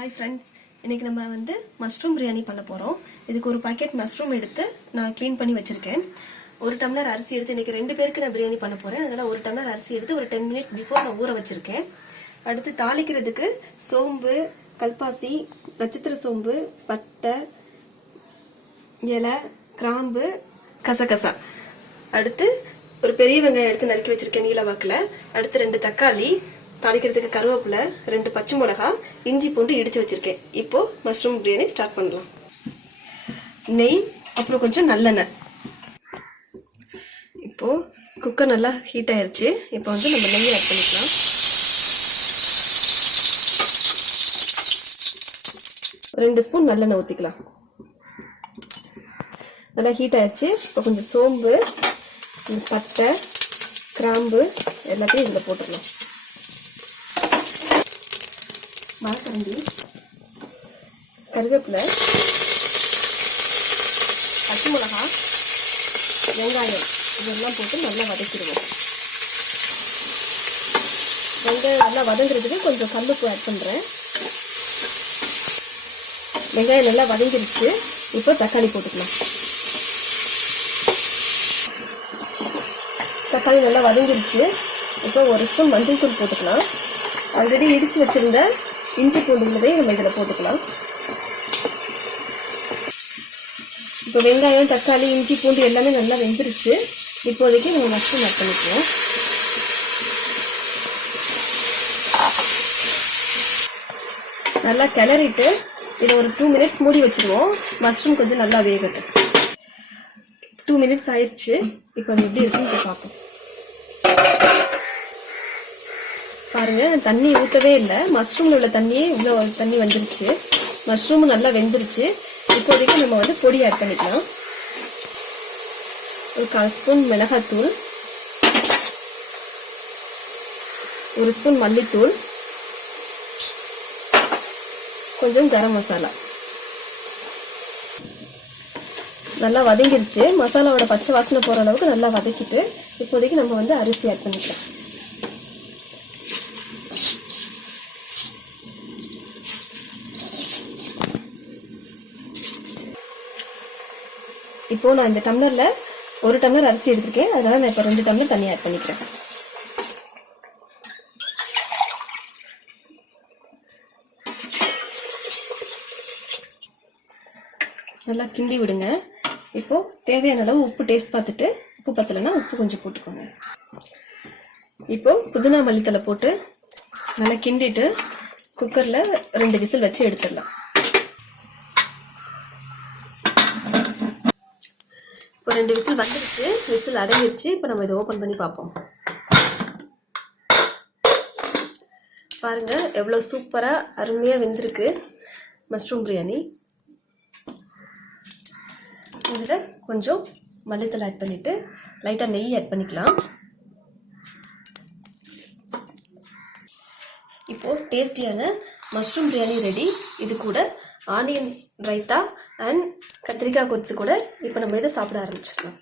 Hi friends, இன்றைக்கி நம்ம mushroom biryani பண்ண போகிறோம். இதுக்கு ஒரு பாக்கெட் மஷ்ரூம் எடுத்து நான் க்ளீன் பண்ணி வச்சுருக்கேன். ஒரு டம்ளர் அரிசி எடுத்து இன்றைக்கி 2 பேருக்கு நான் பிரியாணி பண்ண போகிறேன். அதனால் ஒரு டம்ளர் அரிசி எடுத்து ஒரு 10 மினிட்ஸ் பிஃபோர் நான் ஊற வச்சுருக்கேன். அடுத்து தாளிக்கிறதுக்கு சோம்பு, கல்பாசி, நட்சத்திர சோம்பு, பட்டை, இலை, கிராம்பு, கசகசா. அடுத்து ஒரு பெரிய வெங்காயம் எடுத்து நறுக்கி வச்சுருக்கேன் நீல வாக்கில். அடுத்து 2 தக்காளி, தாளிக்கிறதுக்கு கருவேப்பிலை, 2 பச்சை மிளகா, இஞ்சி பூண்டு இடிச்சு வச்சிருக்கேன். இப்போ மஷ்ரூம் பிரியாணி ஸ்டார்ட் பண்ணலாம். நெய், அப்புறம் கொஞ்சம் நல்லெண்ணெய். இப்போ குக்கர் நல்லா ஹீட் ஆயிருச்சு. இப்போ நம்ம நெய் ஆட் பண்ணிக்கலாம். ஒரு 2 ஸ்பூன் நல்லெண்ணெய் ஊற்றிக்கலாம். நல்லா ஹீட் ஆயிடுச்சு. இப்போ கொஞ்சம் சோம்பு, பட்டை, கிராம்பு எல்லாத்தையும் இதில் போட்டுக்கலாம். மரக்கரண்டி, கருவேப்பிலை, பச்சை மிளகா, வெங்காயம் இதெல்லாம் போட்டு நல்லா வதக்கிடுவோம். வெங்காயம் நல்லா வதங்குறதுக்கு கொஞ்சம் கல்லுப்பு ஆட் பண்ணுறேன். வெங்காயம் நல்லா வதங்கிருச்சு. இப்போ தக்காளி போட்டுக்கலாம். தக்காளி நல்லா வதங்கிருச்சு. இப்போ 1 ஸ்பூன் மஞ்சள் தூள் போட்டுக்கலாம். ஆல்ரெடி இடித்து வச்சுருந்த இஞ்சி பூண்டுங்களதையும் நம்ம இதில் போட்டுக்கலாம். இப்போ வெங்காயம், தக்காளி, இஞ்சி பூண்டு எல்லாமே நல்லா வெந்துருச்சு. இப்போதைக்கு நம்ம மஷ்ரூம் ஆட் பண்ணிக்குவோம். நல்லா கிளறிட்டு இதை ஒரு 2 மினிட்ஸ் மூடி வச்சுருவோம். மஷ்ரூம் கொஞ்சம் நல்லா வேகட்டும். 2 மினிட்ஸ் ஆயிடுச்சு. இப்போ அது எப்படி இருக்குன்னு இப்போ பார்ப்போம். பாருங்க, தண்ணி ஊற்றவே இல்லை. மஷ்ரூமில் உள்ள தண்ணியே இவ்வளோ தண்ணி வந்துருச்சு. மஷ்ரூமும் நல்லா வெந்துருச்சு. இப்போதைக்கு நம்ம பொடி ஆட் பண்ணிக்கலாம். ஒரு 1/4 ஸ்பூன் மிளகாத்தூள், 1 ஸ்பூன் மல்லித்தூள், கொஞ்சம் கரம் மசாலா. நல்லா வதங்கிருச்சு. மசாலாவோட பச்சை வாசனை போகிற அளவுக்கு நல்லா வதக்கிட்டு இப்போதைக்கு நம்ம அரிசி ஆட் பண்ணிக்கலாம். இப்போ நான் இந்த டம்ளர்ல 1 டம்ளர் அரிசி எடுத்துருக்கேன். அதனால நான் இப்போ 2 டம்ளர் தண்ணி ஆட் பண்ணிக்கிறேன். நல்லா கிண்டி விடுங்க. இப்போ தேவையான அளவு உப்பு டேஸ்ட் பார்த்துட்டு, உப்பு பத்தலைன்னா உப்பு கொஞ்சம் போட்டுக்கோங்க. இப்போ புதினா மல்லித்தலை போட்டு நல்லா கிண்டிட்டு குக்கர்ல 2 விசில் வச்சு எடுத்துடலாம். இப்போ 2 விசில் வந்துருச்சு. விசில் அடங்கிருச்சு. இப்போ நம்ம இதை ஓப்பன் பண்ணி பார்ப்போம். பாருங்க, எவ்வளோ சூப்பராக அருமையாக வெந்திருக்கு மஷ்ரூம் பிரியாணி. இதில் கொஞ்சம் மல்லித்தலை ஆட் பண்ணிட்டு லைட்டாக நெய் ஆட் பண்ணிக்கலாம். இப்போ டேஸ்டியான மஷ்ரூம் பிரியாணி ரெடி. இது கூட ஆனியன் ரைத்தா அண்ட் கத்திரிக்காய் கொத்து கூட இப்போ நம்ம இதை சாப்பிட ஆரம்பிச்சிடலாம்.